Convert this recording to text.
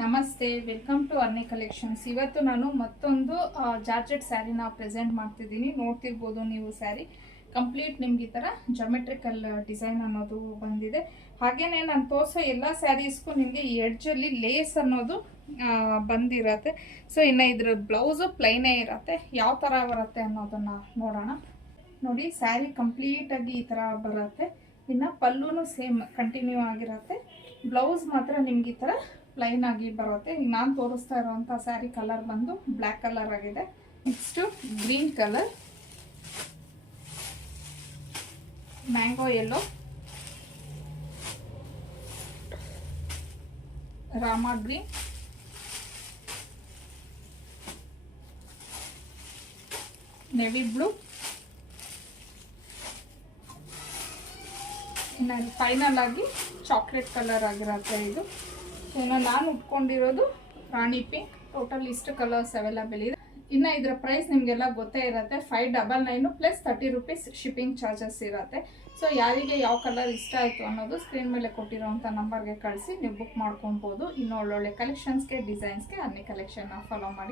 ನಮಸ್ತೆ, welcome to ಅನ್ನಿ collections. ಇವತ್ತು ನಾನು ಮತ್ತೊಂದು ಜಾರ್ಜೆಟ್ ಸ್ಯಾರಿನ ಪ್ರೆಸೆಂಟ್ ಮಾಡ್ತಿದ್ದೀನಿ. ನೋಡ್ತಿರ್ಬೋದು ನೀವು ಸ್ಯಾರಿ ಕಂಪ್ಲೀಟ್ ನಿಮ್ಗೆ ಈ ಥರ ಜಾಮೆಟ್ರಿಕಲ್ ಡಿಸೈನ್ ಅನ್ನೋದು ಬಂದಿದೆ. ಹಾಗೇನೆ ನಾನು ತೋರಿಸೋ ಎಲ್ಲ ಸ್ಯಾರೀಸ್ಗೂ ನಿಮಗೆ ಎಡ್ಜಲ್ಲಿ ಲೇಸ್ ಅನ್ನೋದು ಬಂದಿರತ್ತೆ. ಸೊ ಇನ್ನು ಇದ್ರ ಬ್ಲೌಸು ಪ್ಲೈನೇ ಇರತ್ತೆ. ಯಾವ ಥರ ಬರುತ್ತೆ ಅನ್ನೋದನ್ನು ನೋಡೋಣ. ನೋಡಿ, ಸ್ಯಾರಿ ಕಂಪ್ಲೀಟಾಗಿ ಈ ಥರ ಬರುತ್ತೆ. ಇನ್ನು ಪಲ್ಲೂನು ಸೇಮ್ ಕಂಟಿನ್ಯೂ ಆಗಿರುತ್ತೆ. ಬ್ಲೌಸ್ ಮಾತ್ರ ನಿಮ್ಗೆ ಈ ಥರ ಪ್ಲೈನ್ ಆಗಿ ಬರುತ್ತೆ. ಈಗ ನಾನು ತೋರಿಸ್ತಾ ಇರುವಂಥ ಸ್ಯಾರಿ ಕಲರ್ ಬಂದು ಬ್ಲ್ಯಾಕ್ ಕಲರ್ ಆಗಿದೆ. Next green colour, mango yellow, Rama green, navy blue, ಇನ್ನು ಫೈನಲ್ ಆಗಿ ಚಾಕ್ಲೇಟ್ ಕಲರ್ ಆಗಿರುತ್ತೆ. ಇದು ಇನ್ನು ನಾನು ಉಟ್ಕೊಂಡಿರೋದು ರಾಣಿ ಪಿಂಕ್. ಟೋಟಲ್ ಇಷ್ಟು ಕಲರ್ಸ್ ಅವೈಲಬಲ್ ಇದೆ. ಇನ್ನು ಇದರ ಪ್ರೈಸ್ ನಿಮಗೆಲ್ಲ ಗೊತ್ತೇ ಇರುತ್ತೆ, 599 ಪ್ಲಸ್ 30 ರೂಪೀಸ್ ಶಿಪ್ಪಿಂಗ್ ಚಾರ್ಜಸ್ ಇರುತ್ತೆ. ಸೊ ಯಾರಿಗೆ ಯಾವ ಕಲರ್ ಇಷ್ಟ ಆಯಿತು ಅನ್ನೋದು ಸ್ಕ್ರೀನ್ ಮೇಲೆ ಕೊಟ್ಟಿರೋವಂಥ ನಂಬರ್ಗೆ ಕಳಿಸಿ ನೀವು ಬುಕ್ ಮಾಡ್ಕೊಬೋದು. ಇನ್ನು ಒಳ್ಳೊಳ್ಳೆ ಕಲೆಕ್ಷನ್ಸ್ಗೆ, ಡಿಸೈನ್ಸ್ಗೆ ಅನ್ನಿ ಕಲೆಕ್ಷನ್ನ ಫಾಲೋ ಮಾಡಿ.